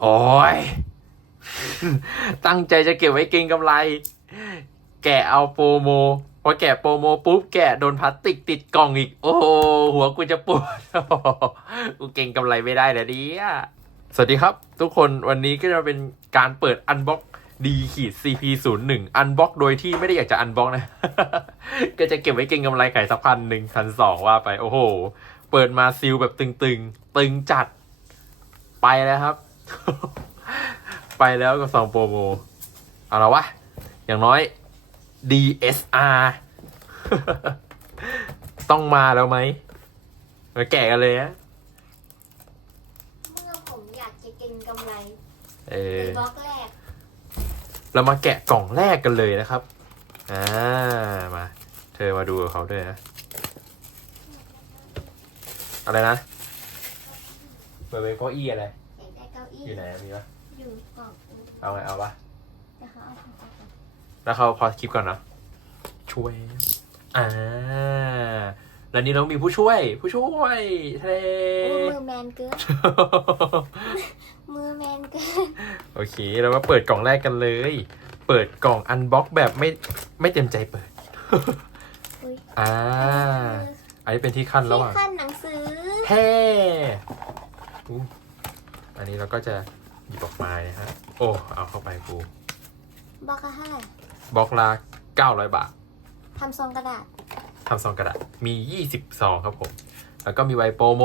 โอ้ย ตั้งใจจะเก็บไว้เก็งกำไร แกะเอาโปรโมพอแกะโปรโมปุ๊บแกะโดนพลาสติกติดกล่องอีก โอ้โหหัวกูจะปวดกูเก่งกำไรไม่ได้แล้วเนี่ยสวัสดีครับ ทุกคนวันนี้ก็จะเป็นการเปิดอันบ็อกดีขีด CP 0 1อันบ็อกโดยที่ไม่ได้อยากจะอันบ็อกนะ ก็จะเก็บไว้เก่งกำไรไก่สักพันหนึ่งพันสองว่าไป โอ้โห เปิดมาซิลแบบตึงๆ ตึงจัดไปแล้วครับ ไปแล้วกับซองโปรโม เอาละวะ อย่างน้อย DSR ต้องมาแล้วไหม มาแกะกันเลยฮะเมื่อผมอยากจะเก็งกำไรเอในอบล็อกแรก เรามาแกะกล่องแรกกันเลยนะครับ อ่า มา เธอมาดูกับเขาด้วยนะ อะไรนะเปิดเป็นเก้าอี้อะไร อยากได้เก้าอี้อยู่ไหนอะมีปะอยู่กล่องเอาไงเอาปะแต่เขาเอาของออกก่อนแล้วเขาพอคลิปก่อนเนาะช่วยอ่าแล้วนี่เรามีผู้ช่วย ผู้ช่วยเทโอ้มือแมนเกินมือแมนเกินโอเคเรามาเปิดกล่องแรกกันเลย เปิดกล่องอันบ็อกแบบไม่ไม่เต็มใจเปิด อุ้ยอ่า อันนี้เป็นที่ขั้นระหว่างที่ขั้นหนังสือ เฮ้ อันนี้เราก็จะหยิบออกมานะฮะ โอ้ เอาเข้าไปครูบล็อกละเท่าไหร่บล็อกละเก้าร้อยบาททำซองกระดาษทำซองกระดาษ มียี่สิบซองครับผม แล้วก็มีไวโปรโม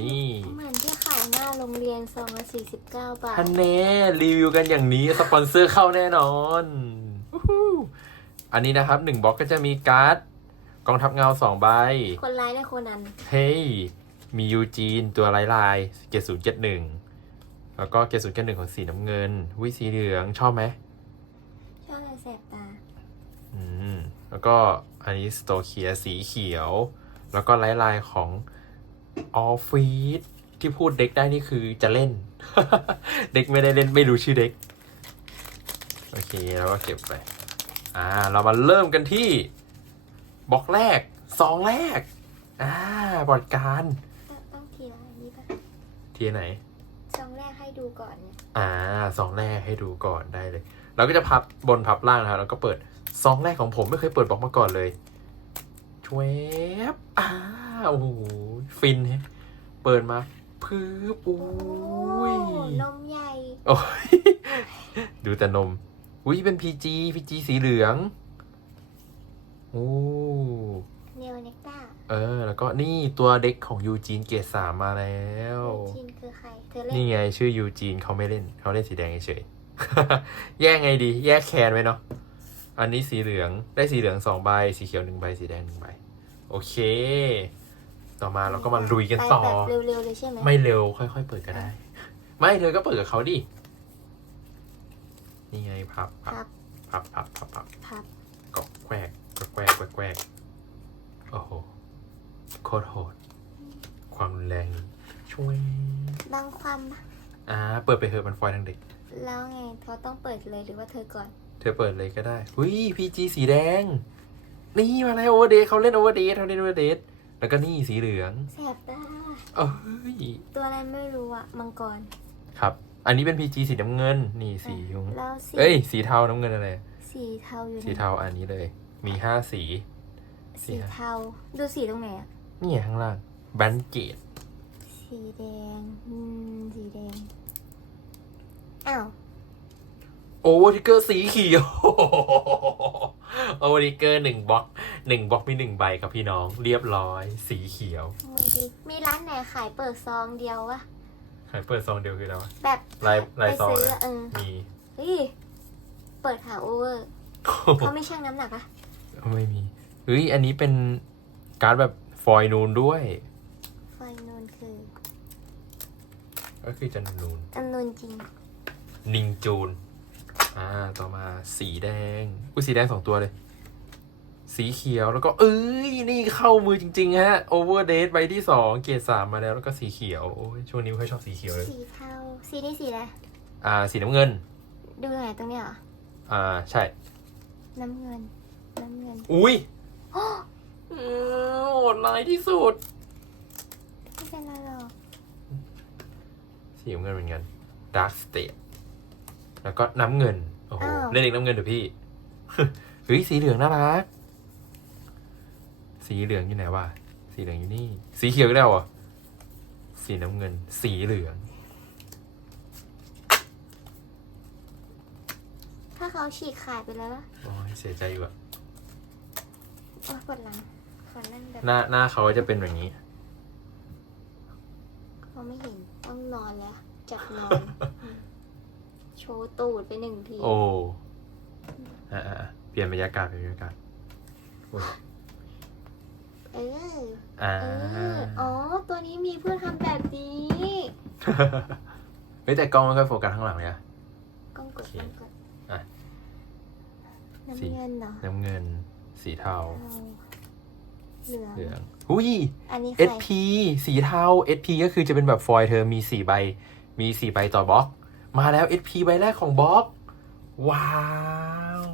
นี่เหมือนที่ขายหน้าโรงเรียนซองละสิบเก้าบาทท่านแน่รีวิวกันอย่างนี้ สปอนเซอร์เข้าแน่นอนอันนี้นะครับหนึ่งบล็อกก็จะมีการ์ดกองทัพเงาสองใบ คนร้ายในโคนัน เฮ้ย มียูจีนตัวลายลายเจ็ดศูนย์เจ็ดหนึ่ง แล้วก็เกศูนย์เจ็ดหนึ่งของสีน้ำเงินวิสีเหลืองชอบไหมชอบอะไรแสบตา อืม แล้วก็อันนี้สโตเคียสีเขียว แล้วก็ลายลายของออฟฟีดที่พูดเด็กได้นี่คือจะเล่น เด็กไม่ได้เล่นไม่รู้ชื่อเด็ก โอเคแล้วก็เก็บไป อ่า เรามาเริ่มกันที่บล็อกแรกซองแรก อ่า บอร์ดการ ต้องต้องทีละอันนี้ปะที่ไหนซองแรกให้ ดูก่อนเนี่ยอ่าซองแรกให้ดูก่อนได้เลย เราก็จะพับบนพับล่างนะครับแล้วก็เปิดซองแรกของผมไม่เคยเปิดบล็อกมาก่อนเลยชวบอ่าโอ้โหฟินแฮะเปิดมาพื้บอุ้โอ้ยนมใหญ่โอ้ยดูแต่นมอุ้ยเป็น PG PG สีเหลืองโอ้เนวเน็กต้า เออ แล้วก็นี่ตัวเด็กของยูจีนเกรดสามมาแล้วชินคือใคร เธอเล่นนี่ไงชื่อยูจีนเขาไม่เล่นเขาเล่นสีแดงเฉยๆ แยกไงดี แยกแคนไว้เนาะอันนี้สีเหลืองได้สีเหลืองสองใบสีเขียวหนึ่งใบสีแดงหนึ่งใบ โอเค ต่อมาเราก็มาลุยกันต่อ ไปแบบเร็วๆเลยใช่ไหมไม่เร็วค่อยๆเปิดก็ได้ ไม่เธอก็เปิดกับเขาดินี่ไงพับพับพับพับพับพับพับพับกอกแควกกอกแควกแควกแควกโอ้โห โคตรโหด ความรุนแรงช่วยบางความอ่าเปิดไปเถอะมันฟอยล์ทางเด็ก แล้วไงเขาต้องเปิดเลยหรือว่าเธอก่อน เธอเปิดเลยก็ได้หุยพีจีสีแดง นี่มาแล้วโอเวอร์เดย์เขาเล่นโอเวอร์เดย์เขาเล่นโอเวอร์เดย์แล้วก็นี่สีเหลืองแสบตาเอ้ยตัวอะไรไม่รู้อะมังกร ครับ อันนี้เป็นพีจีสีน้ำเงิน นี่สีของแล้วสีเอ้ย สีเทาน้ำเงินอะไร สีเทาอยู่ไหนสีเทาอันนี้เลย มีห้าสี สีเทา ดูสีตรงไหนอะ นี่ข้างล่างบันเกตสีแดง อืม สีแดง อ้าวโอเวอร์ทิกเกอร์สีเขียวโอเวอร์ทิกเกอร์หนึ่งบล็อกหนึ่งบล็อกมีหนึ่งใบครับพี่น้อง เรียบร้อย สีเขียวมือดีมีร้านไหนขายเปิดซองเดียววะใครเปิดซองเดียวคือแล้วะแบบลายลายไปซองซื้ออะเออมีเฮ้ยเปิดหาโอเวอร์เขาไม่ชั่งน้ำหนักอะไม่มีเฮ้ยอันนี้เป็นการ์ดแบบ ฟอยล์นูนด้วยไฟนูนคือก็คือจันนูนจำนวนจริง นิงจูน อ่า ต่อมาสีแดง อุ้ยสีแดงสองตัวเลย สีเขียวแล้วก็ เอ้ย นี่เข้ามือจริง ๆ ฮะ โอเวอร์เดทใบที่สองเกรดสามมาแล้วแล้วก็สีเขียว โอ้ย ช่วงนี้ไม่ค่อยชอบสีเขียวเลย สีเทาสีนี่สีอะไรอ่า สีน้ำเงิน ดูตรงไหนตรงเนี้ยเหรออ่า ใช่ น้ำเงิน น้ำเงิน อุ้ยอืม โหดร้ายที่สุด ไม่เป็นไรหรอกสีน้ำเงินเหมือนกัน Dark State แล้วก็น้ำเงิน โอ้โหอ้าวเล่นเองน้ำเงินเดี๋ยวพี่ เฮ้ย สีเหลืองน่ารัก สีเหลืองอยู่ไหนวะ สีเหลืองอยู่นี่ สีเขียวก็ได้วะสีน้ำเงิน สีเหลือง ถ้าเขาฉีกขาดไปแล้วล่ะโอ้ยเสียใจอยู่อะ โอ้ยปวดหลัง ขอนั่นแบบหน้าหน้าเขาจะเป็นแบบนี้ เขาไม่เห็นต้องนอนแล้ว จับนอนอืมโชว์ตูดไปหนึ่งที โอ้อะอะอะเปลี่ยนบรรยากาศเปลี่ยนบรรยากาศโอ้ยเออ อ่า เออ อ๋อ ตัวนี้มีเพื่อนทำแบบนี้ เฮ้ยแต่กล้องไม่ค่อยโฟกัสข้างหลังเลยอะ กล้องกดโอเคกล้องกดอะ น้ำสีเงินเหรอน้ำเงินสีเทา เหลืองเหลืองหุ้ย อันนี้ใคร SP สีเทา SP ก็คือจะเป็นแบบฟอยล์เธอมีสี่ใบ มีสี่ใบต่อบล็อก มาแล้ว SP ใบแรกของบล็อก ว้าว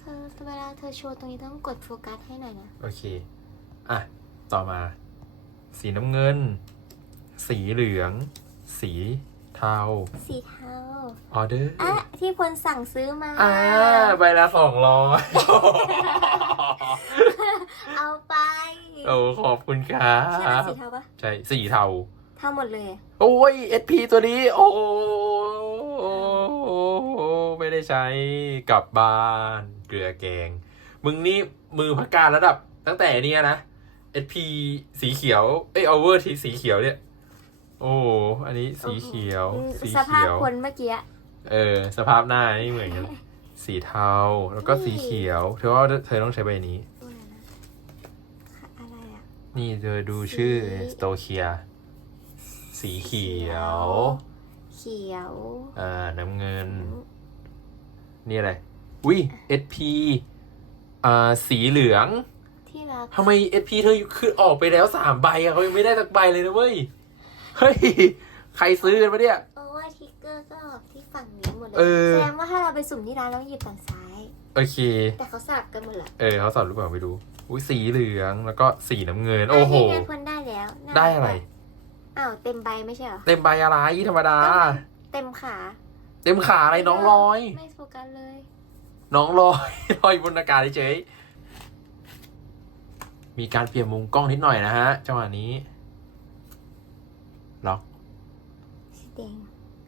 เธอเวลาเธอโชว์ตรงนี้ต้องกดโฟกัสให้หน่อยนะ โอเค อะ ต่อมา สีน้ำเงิน สีเหลือง สีเทา สีเทาออเดอร์ อะที่พลสั่งซื้อมา อ่า ใบละสองร้อยเอาไป โอ้ขอบคุณครัใช่ไหมบสีเทาปะใช่สีเทา เทาหมดเลย โอ้ย SP ตัวนี้ โอ้ไม่ได้ใช้กลับบ้านเกลือแกง มึงนี่มือพักการระดับตั้งแต่เนี้ยนะ SP สีเขียว เอ้ย over ทีสีเขียวเนี่ย โอ้ อันนี้สีเขียวอืมสีสภาเขีพยวคนเมื่อกี้ เออ สภาพหน้านี่เหมือนกัน สีเทา แล้วก็สีเขียว เธอว่าเธอต้องใช้ใบนี้ ตัวไหนนะค่ะอะไรอะ นี่เธอดูชื่อสีสโตเคีย สีเขียว เขียวอ่าน้ำเงิน นี่อะไรวิ SP อ่าสีเหลืองที่รักทำไม SP เธอคือออกไปแล้วสามใบอะเขายังไม่ได้สักใบเลยนะเว้ย เฮ้ย ใครซื้อกันปะเนี่ยเออว่าทิกเกอร์ก็ออกที่ฝั่งนี้หมดเลเอยอแสดงว่าถ้าเราไปสุ่มที่ร้านเราหยิบฝั่งซ้าย โอเค แต่เขาสลับกันหมดเลยเออเขาสอนหรือเปล่าไม่รู้ อุ้ยสีเหลืองแล้วก็สีน้ำเงิน โอ้โห นนี้พลได้แล้วน่าได้อะไร อ้าวเต็มใบไม่ใช่เหรอ เต็มใบอะไรธรรมดา เต็มขาเต็มขาอะไรน้องลอย ไม่โฟกัสเลย น้องลอยลอยบนอากาศเฉยๆมีการเปลี่ยนมุมกล้องนิดหน่อยนะฮะจังหวะนี้ล็อกสีแดง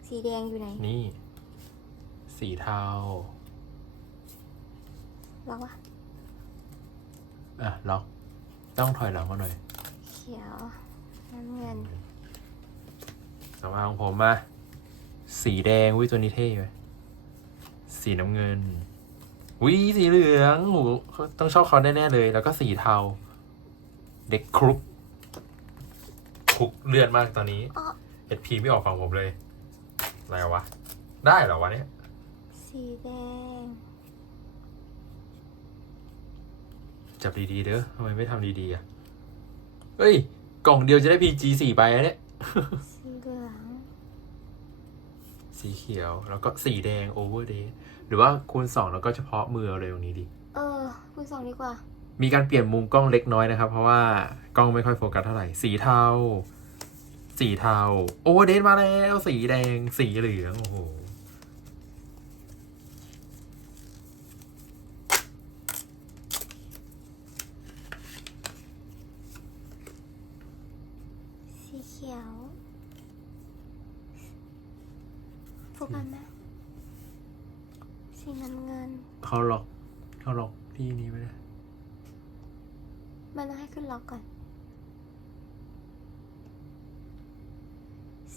สีแดงอยู่ไหนนี่ สีเทาล็อกวะ อะล็อกต้องถอยหลังมาหน่อย เขียว น้ำเงินต่อมาของผมมาสีแดงวิตัวนี้เท่ไหมสีน้ำเงินวิสีเหลืองโหต้องชอบเขาแน่ๆเลย แล้วก็สีเทา เด็กครุกครุกเลือดมากตอนนี้อ๋อเอพีไม่ออกฝั่งผมเลย อะไรวะ ได้เหรอวะเนี่ย สีแดง จับดีๆเด้อทำไมไม่ทำดีๆอะเฮ้ย กล่องเดียวจะได้พีจีสี่ใบอะเนี่ยสีเหลืองสีเขียวแล้วก็สีแดงโอเวอร์เดย์หรือว่าคูณสองแล้วก็เฉพาะมือเอาเลยตรงนี้ดี เออคุณสองดีกว่า มีการเปลี่ยนมุมกล้องเล็กน้อยนะครับ เพราะว่ากล้องไม่ค่อยโฟกัสเท่าไหร่ สีเทา สีเทา โอเวอร์เดย์มาแล้ว สีแดง สีเหลือง โอ้โห สีเขียวโฟกัสไหมสีน้ำเงิน เขาล็อก เขาล็อกที่นี้ไม่ได้ มันต้องให้ขึ้นล็อกก่อน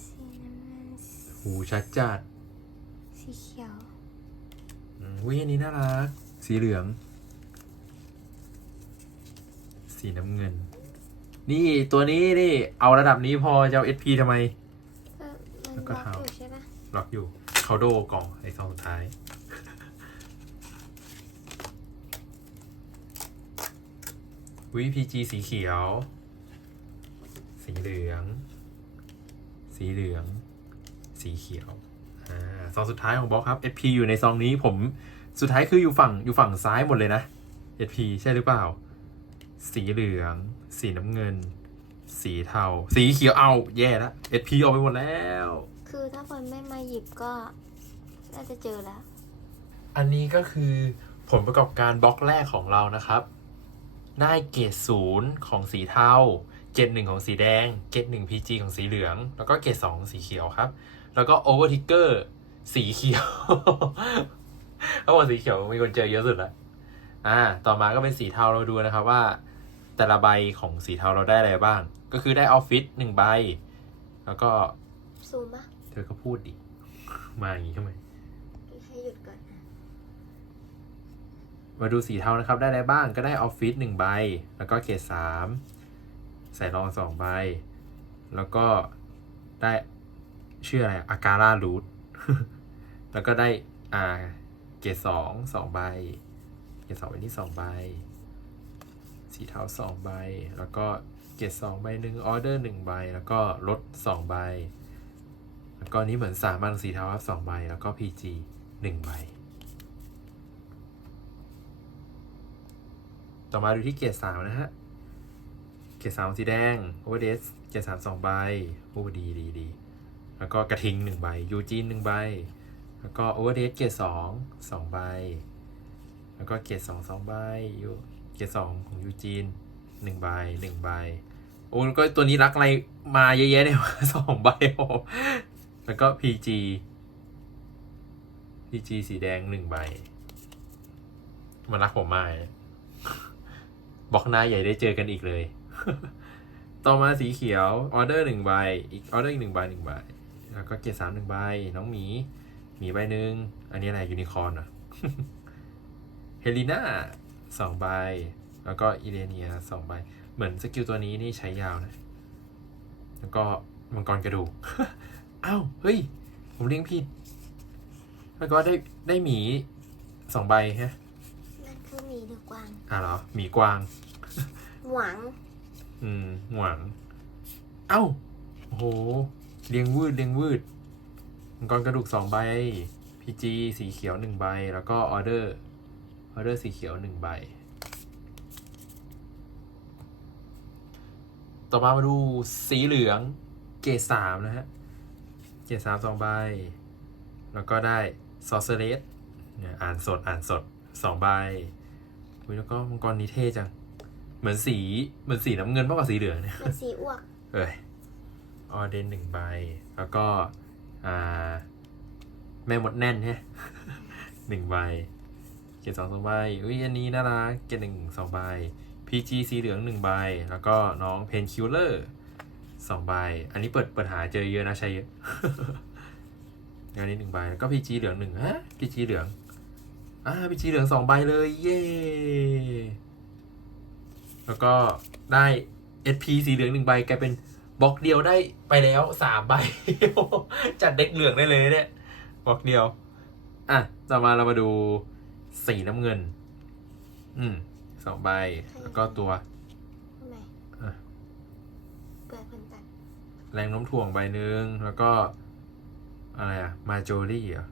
สีน้ำเงิน หูชัดจัด สีเขียวอืมวิอันนี้น่ารัก สีเหลือง สีน้ำเงิน นี่ตัวนี้นี่เอาระดับนี้พอจะเอา SP ทำไม เออมันแล้วล็ก็อกเท้า อยู่ใช่ปะล็อกอยู่เขาโดกล่องในซองสุดท้าย วิพีจีสีเขียว สีเหลือง สีเหลือง สีเขียวอ่าซองสุดท้ายของบล็อกครับ SP อยู่ในซองนี้ผมสุดท้ายคืออยู่ฝั่งอยู่ฝั่งซ้ายหมดเลยนะ SP ใช่หรือเปล่า สีเหลือง สีน้ำเงิน สีเทา สีเขียวเอาแย่แล้ว SP ออกไปหมดแล้วคคือถ้าคนไม่มาหยิบก็น่าจะเจอแล้ว อันนี้ก็คือผลประกอบการบล็อกแรกของเรานะครับได้เกรดศูนย์ของสีเทา เกรดหนึ่งของสีแดง เกรดหนึ่ง PG ของสีเหลือง แล้วก็เกรดสองของสีเขียวครับ แล้วก็โอเวอร์ทิกเกอร์สีเขียวเขาบอกสีเขียวมีคนเจอเยอะสุดละอ่า ต่อมาก็เป็นสีเทาเราดูนะครับว่า แต่ละใบของสีเทาเราได้อะไรบ้าง ก็คือได้ออฟฟิศหนึ่งใบ แล้วก็ซูมปะเธอก็พูดดิ มาอย่างนี้ทำไมให้หยุดก่อนนะมาดูสีเทานะครับ ได้อะไรบ้าง ก็ได้ออฟฟิศหนึ่งใบ แล้วก็เกรดสามใส่รองสองใบ แล้วก็ได้ ชื่ออะไรอาการารูทแล้วก็ได้อ่าเกสองสองใบ เกสองใบนี้สองใบ สีเทาสองใบ แล้วก็เกสองใบหนึ่งออเดอร์หนึ่งใบ แล้วก็ลดสองใบ แล้วก็นี้เหมือนสามัญสีเทาครับสองใบ แล้วก็ PG หนึ่งใบ ต่อมาดูที่เกรดสามนะฮะ เกรดสามสีแดงโอเวอร์เดสเกรดสามสองใบ โอ้ดีดีดี แล้วก็กระทิงหนึ่งใบยูจีนหนึ่งใบ แล้วก็โอเวอร์เดสเกรดสองสองใบ แล้วก็เกรดสองสองใบยูเกรดสองของยูจีนหนึ่งใบหนึ่งใบ โอ้แล้วก็ตัวนี้รักอะไรมาเยอะแยะเนี่ยสองใบโอ้แล้วก็ PG PG สีแดงหนึ่งใบ มันรักผมมากบอกหน้าใหญ่ได้เจอกันอีกเลย ต่อมาสีเขียว ออเดอร์หนึ่งใบ อีกออเดอร์อีกหนึ่งใบหนึ่งใบ แล้วก็เกียร์สามหนึ่งใบ น้องหมี หมีใบหนึ่ง อันนี้อะไรยูนิคอร์นอะเฮลิน่าสองใบ แล้วก็อีเรเนียสองใบ เหมือนสกิลตัวนี้นี่ใช้ยาวนะ แล้วก็มังกรกระดูก อ้าว เฮ้ย ผมเลี้ยงผิด แล้วก็ได้ได้หมีสองใบฮะนั่นคือหมีหรือกวาง อะเหรอ หมีกวาง หวัง อืม หวัง เอ้า โอ้โห เรียงวืดเรียงวืดมังกรกระดูกสองใบพีจีสีเขียวหนึ่งใบ แล้วก็ออเดอร์ออเดอร์สีเขียวหนึ่งใบ ต่อมามาดูสีเหลืองเกรดสามนะฮะ เกรดสามสองใบ แล้วก็ได้ซอสเซเลสเนี่ยอ่านสดอ่านสดสองใบอุ๊ยแล้วก็มังกรนี้เท่จัง เหมือนสีเหมือนสีน้ำเงินมากกว่าสีเหลืองเนี่ยมันสีอ้วก เอ้ย ออเดนหนึ่งใบ แล้วก็แม่มดแน่นใช่หนึ่งใบ เกรดสองสองใบ อุ้ยอันนี้น่ารัก เกรดหนึ่งสองใบ PG สีเหลืองหนึ่งใบ แล้วก็น้องเพนคิลเลอร์สองใบ อันนี้เปิดเปิดหาเจอเยอะนะใช้เยอะอันนี้หนึ่งใบ แล้วก็ PG เหลืองหนึ่งฮะ PG เหลือง อ่า PG เหลืองสองใบเลย เย้แล้วก็ได้ SP สีเหลืองหนึ่งใบกลายเป็น บล็อกเดียวได้ไปแล้วสามใบ จัดเด็กเหลืองได้เลยเนี่ยบล็อกเดียว อะต่อมาเรามาดูสีน้ำเงิน อืมสองใบ แล้วก็ตัวทำไมอะเปลือกคนตัดแรงโน้มถ่วงใบหนึ่งแล้วก็ อะไรอะมาโจลี่เหรอ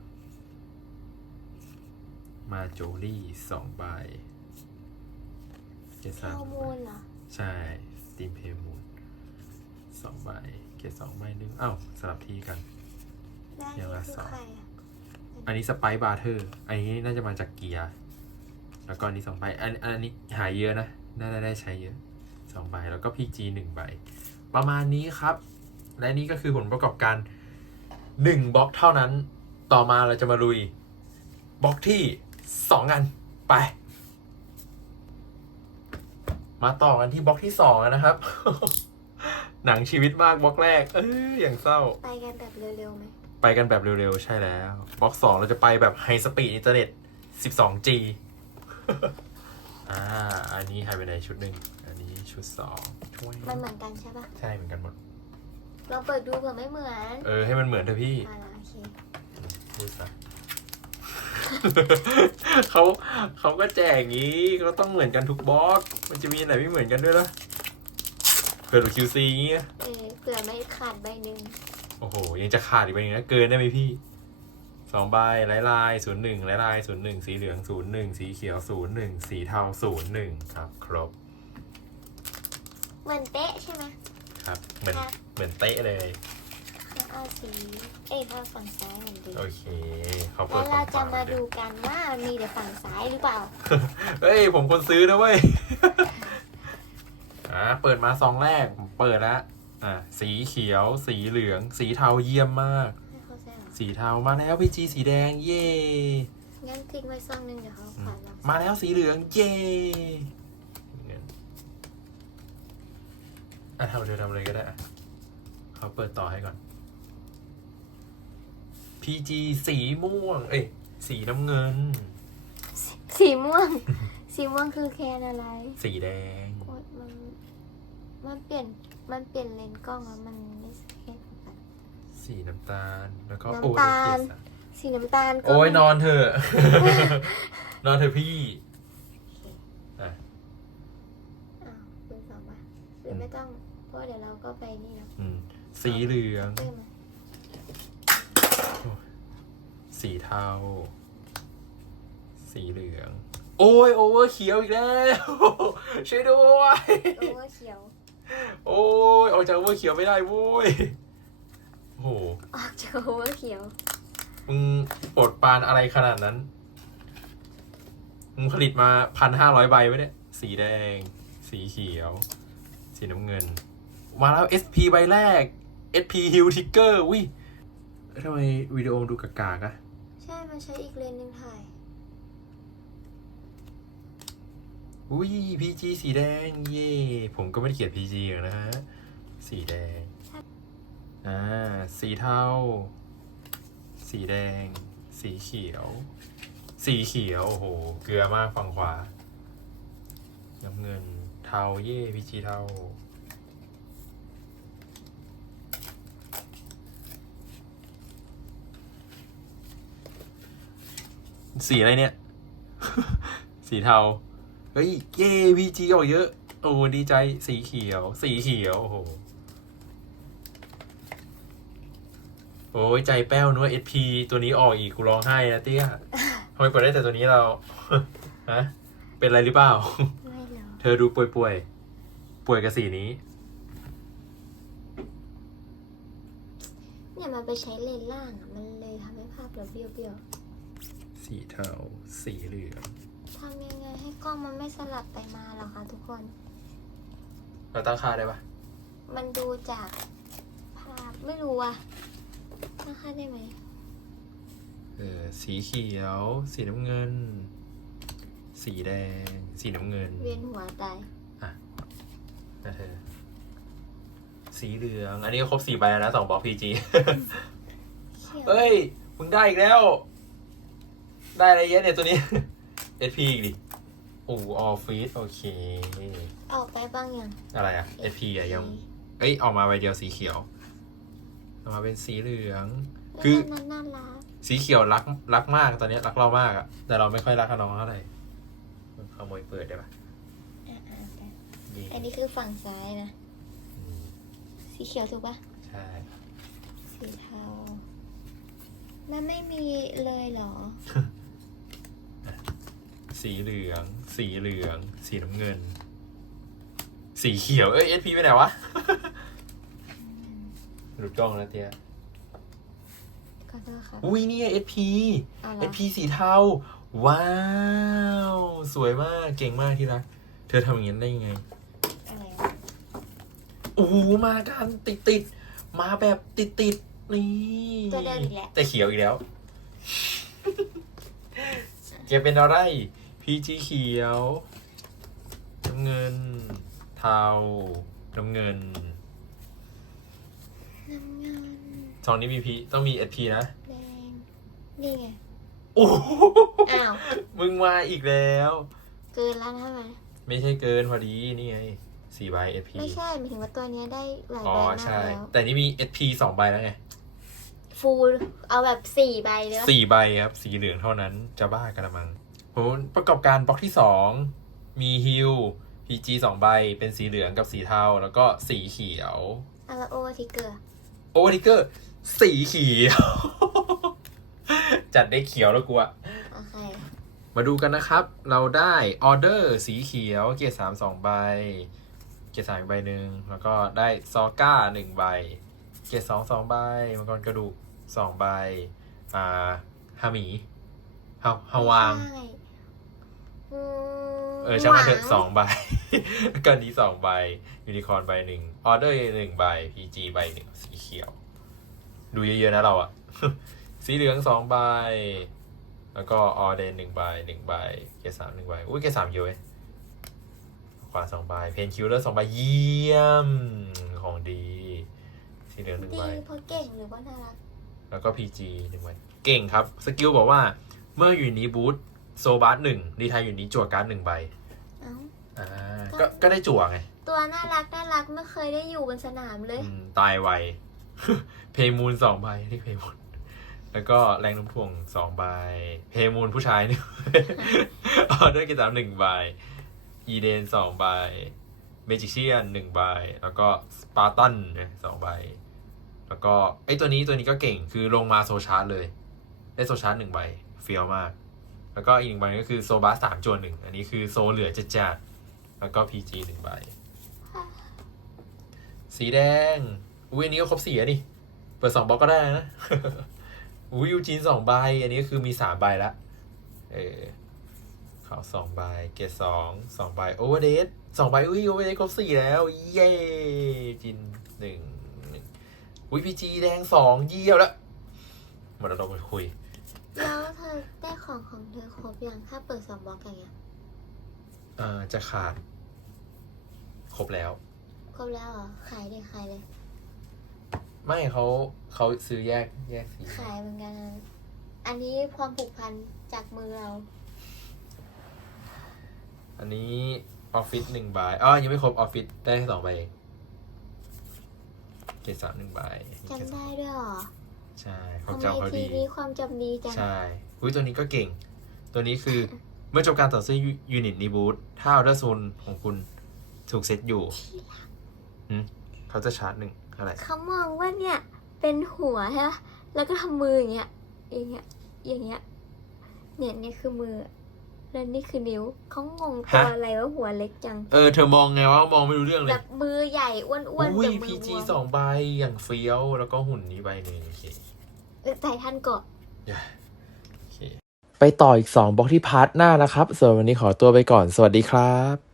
มาโจลี่สองใบเจ็ดเทสามลมูนเหรอ ใช่ตีมเพมูน สองใบ เกตสองใบหนึงอ้าวสลับที่กันได้เดี๋ยวละคือสองใครอะอันนี้สไปบาร์เทอร์ อันนี้น่าจะมาจากเกียร์ แล้วก็อันนี้สองใบ อันอันนี้หายเยอะนะ น่าจะได้ใช้เยอะสองใบ แล้วก็พีจีหนึ่งใบ ประมาณนี้ครับ และนี่ก็คือผลประกอบการหนึ่งบล็อกเท่านั้น ต่อมาเราจะมาลุยบล็อกที่สองกันไป มาต่อกันที่บล็อกที่สองกันนะครับ หนังชีวิตมากบล็อกแรก เอ้ยอย่างเศร้า ไปกันแบบเร็วๆไหมไปกันแบบเร็วๆ ใช่แล้วบล็อกสองเราจะไปแบบไฮสปีดอินเทอร์เน็ต 12G อ่า อันนี้หายไปไหนชุดหนึ่ง อันนี้ชุดสองช่วยมันเหมือนกันใช่ปะใช่เหมือนกันหมดลองเปิดดูเผื่อไม่เหมือนเออให้มันเหมือนเถอะพี่อ่าละโอเคพูดซะ เขาเขาก็แจกอย่างนี้ก็ต้องเหมือนกันทุกบล็อก มันจะมีไหนไม่เหมือนกันด้วยล่ะ เปิดดู QC อย่างเงี้ย เออเผื่อไม่ขาดใบหนึ่งโอ้โห ยังจะขาดอีกไปนึงนะ เกินได้ไหมพี่ สองใบลายลายศูนย์หนึ่งลายลายศูนย์หนึ่งสีเหลืองศูนย์หนึ่งสีเขียวศูนย์หนึ่งสีเทาศูนย์หนึ่งครับ ครบ เหมือนเป๊ะใช่ไหมครับ เหมือนครับเหมือนเตะเลยครับเอาสีเอ้ยถ้าฝั่งซ้ายเหมือนเดิมโอเคเขาเปิแล้ดวเราจะฝั่งขวมาดูกันว่ามีแต่ฝั่งซ้ายหรือเปล่า เฮ้ย ผมคนซื้อนะเว้ย อ่าเปิดมาซองแรกผมเปิดแล้วอ่าสีเขียว สีเหลือง สีเทาเยี่ยมมากไม่เข้าใจหรอสีเทามาแล้วพี่จีสีแดงเย่งั้นคลิกไว้ซ่องหนึงเดี๋ยวเขาอืขมวาเรามาแล้วสีเหลืองเย่อะทำเดี๋ยวทำเลยก็ได้อะเขาเปิดต่อให้ก่อน PG สีม่วง เอ้ยสีน้ำเงิน สีม่วง สีม่วงคือแคนอะไร สีแดงโคตร มันมันเปลี่ยน มันเปลี่ยนเลนส์กล้องแล้วมันไม่ใช่แค่นั้นสีน้ำตาล แล้วก็น้ำโอ้ยตาลเกรดสามสีน้ำตาลก็โอ้ยมีนอนเถอะ นอนเถอะพี่ อะ อ้าวคุณสองป่ะหรือไม่ต้อง เพราะเดี๋ยวเราก็ไปนี่นะอืม สีเหลืองเพิ่มมาสีเทา สีเหลือง โอ้ยโอเวอร์เขียวอีกแล้ว ช่วยด้วย โอเวอร์เขียว โอ้ยออกจากโอเวอร์เขียวไม่ได้โว้ยโอ้โหออกจากโอเวอร์เขียวมึงโปรดปรานอะไรขนาดนั้นมึงผลิตมาพันห้าร้อยใบไว้เนี่ยสีแดง สีเขียว สีน้ำเงิน มาแล้ว SP ใบแรก SP Hill Ticker อุ้ยเอ้ยทำไมวิดีโอดูกากๆอะ ใช่ มันใช้อีกเลนส์หนึงถ่าย อุ้ย PG สีแดง เย่ผมก็ไม่ได้เขียน PG หรอกนะฮะ สีแดง อ่า สีเทา สีแดง สีเขียว สีเขียว โอ้โห เกลือมากฝั่งขวา น้ำเงิน เทา เย่ PG เทา สีอะไรเนี่ย สีเทา เฮ้ย เย่ PG ออกเยอะ โอ้ดีใจสีเขียว สีเขียว โอ้โหโอ้ยใจแป้วนัว SP ตัวนี้ออกอีกกูร้องไห้นะเตี้ยทำไมเปิดได้แต่ตัวนี้เราฮะเป็นอะไรหรือเปล่า ไม่หรอกเธอดูป่วยป่วยๆป่วยกับสีนี้ เนี่ยมันไปใช้เลนส์ล่างอะมันเลยทำให้ภาพเราเบี้ยวเบี้ยวสีเทาสีเหลืองๆทำยังไง ให้กล้องมันไม่สลับไปมาหรอคะทุกคน เราตั้งค่าได้ปะมันดูจากภาพไม่รู้อะตั้งค่าได้ไหมเออสีเขียว สีน้ำเงิน สีแดง สีน้ำเงิน เวียนหัวตายนะเธอสีเหลือง อันนี้ก็ครบสี่ใบแล้วนะสองบล็อก PG เขียวเฮ้ยมึงได้อีกแล้ว ได้อะไรเยอะเนี่ยตัวนี้ SP อีกดิโอ้ออฟฟิศโอเค ออกไปบ้างยังอะไรอะ SP อะยัง เอ้ย ออกมาใบเดียวสีเขียวออกมาเป็นสีเหลือง คืคืออนั้นน่ารักสีเขียวรักรักมากตอนนี้รักเรามากอะแต่เราไม่ค่อยรักกับน้องเท่าไหร่ขโมยเปิดได้ปะอะๆไปเย่อันนี้คือฝั่งซ้ายนะ อืมสีเขียวถูกปะใช่สีเทา มันไม่มีเลยเหรอ สีเหลือง สีเหลือง สีน้ำเงิน สีเขียว เอ้ย SP ไปไหนวะหลุดกล้องแล้วเตี้ยขอโทษครับอุ้ยเนี่ย SP เอาละ SP สีเทา ว้าว สวยมาก เก่งมากที่รัก เธอทำอย่างนี้ได้ยังไง อะไรวะโอ้โหมากันติดติดๆมาแบบติดติดๆนี่ตัวเดิมอีกแล้วแต่เขียวอีกแล้ว แกเป็นอะไร PG เขียว น้ำเงิน เทา น้ำเงิน น้ำเงินสองนี้มีพีต้องมี SP นะ แดง นี่ไง โอ้โหอ้าว มึงมาอีกแล้ว เกินแล้วใช่ไหมไม่ใช่เกินพอดี นี่ไงสี่ใบ SP ไม่ใช่หมายถึงว่าตัวเนี้ยได้หลายอ๋อ ใบมากใช่ แล้วแต่นี่มี SP สองใบแล้วไงฟูลเอาแบบสี่ใบเลยวะสี่ใบครับ สีเหลืองเท่านั้น จะบ้ากระมัง ผมประกอบการบล็อกที่สองมีฮิล PG สองใบ เป็นสีเหลืองกับสีเทา แล้วก็สีเขียวอะแล้วโอเวอร์ทิกเกอร์โอเวอร์ทิกเกอร์ สีเขียว จัดได้เขียวแล้วกูอะโอเคมาดูกันนะครับ เราได้ออเดอร์สีเขียว เกียร์สามสองใบ เกียร์สามอีกใบหนึ่ง แล้วก็ได้ซอก้าหนึ่งใบ เกตสองสองใบ มังกรกระดูกสองใบ อ่าฮาหมีฮาฮาวาง ใช่อืม เออช่างมันเถอะหสองใบแล้วก็อันนี้สองใบ ยูนิคอร์นใบหนึ่งออเดอร์หนึ่งใบพีจีใบหนึ่งสีเขียว ดูเยอะๆนะเราอะสีเหลืองสองใบ แล้วก็ออเดนหนึ่งใบหนึ่งใบ เกสามหนึ่งใบ อุ้ยเกสามเยอะเว้ยขวาสองใบ เพนคิวเลอร์สองใบเยี่ยม ของดี สีเหลืองหนึ่งดีใบ เพราะเก่งหรือว่าน่ารักแล้วก็ PG หนึ่งใบ เก่งครับ สกิลบอกว่า เมื่ออยู่ในนี้บูธ โซบาร์หนึ่งรีไทายอยู่นี้จั่วการ์ดหนึ่งใบเอ้า อ่าก็ก็ได้จั่วไงตัวน่ารักน่ารักไม่เคยได้อยู่บนสนามเลย อืมตายไว เพมูลสองใบเรียกเพมูลแล้วก็แรงโน้ำถ่วงสองใบเพมูลผู้ชายนี่ออเดอร์กิจามหนึ่งใบอีเดนสองใบเมจิเชียนหนึ่งใบแล้วก็สปาร์ตันสองใบแล้วก็ไอตัวนี้ตัวนี้ก็เก่งคือลงมาโซชาร์จเลย ได้โซชาร์จหนึ่งใบเฟี้ยวมาก แล้วก็อีกหนึ่งใบก็คือโซบาสสามจวนหนึ่งอันนี้คือโซเหลือจะจัดแล้วก็พีจีหนึ่งใบ สีแดง อุ้ยอันนี้ก็ครบสีอะดิ เปิดสองบล็อกก็ได้นะ อุ้ยยูจีนสองใบ อันนี้ก็คือมีสามใบละเออขาวสองใบ เกตสองสองใบโอเวอร์เดสสองใบ อุ้ยโอเวอร์เดสครบสี่แล้ว เย้จินหนึ่งหนึ่งอุ้ยพีจีแดงสองเยี่ยวแล้วหมดแล้วเราไปคุย แล้วเธอได้ของของเธอครบยังถ้าเปิดสองบล็อกอย่างเงี้ยเอ่อจะขาด ครบแล้ว ครบแล้วเหรอขายเลยขายเลย ไม่เขาเขาซื้อแยกแยกสีขายเหมือนกันนะอันนี้ความผูกพันจากมือเรา อันนี้ออฟฟิศหนึ่งใบอ๋อยังไม่ครบออฟฟิศได้แค่สองใบเองเกรดสามหนึ่งใบจำได้ด้วยเหรอ ใช่เขาทำไมจำเขาทีดี นี้ความจำดีจัง ใช่อุ้ยตัวนี้ก็เก่ง ตัวนี้คือ เมื่อจบการต่อสู้ยูนิตรีบูทถ้าเอาเดอร์โซนของคุณถูกเซตอยู่หืมเขาจะชาร์จหนึ่งอะไร เขามองว่าเนี่ยเป็นหัวใช่ปะแล้วก็ทำมืออย่างเงี้ย อย่างเงี้ย อย่างเงี้ย เนี่ยนี่คือมือ แล้วนี่คือนิ้ว เขางงตัวอะไรว่าหัวเล็กจัง เออ เธอมองไงว่ามองไม่รู้เรื่องเลแบยบมือใหญ่อ้วนๆอุ้ยกับมืพีอจีบวมสองใบอย่างเฟี้ยว แล้วก็หุ่นนี้ใบหนึ่งโอเค ไททันก่อน ไปต่ออีก 2บล็อกที่พาร์ทหน้านะครับ ส่วนวันนี้ขอตัวไปก่อน สวัสดีครับ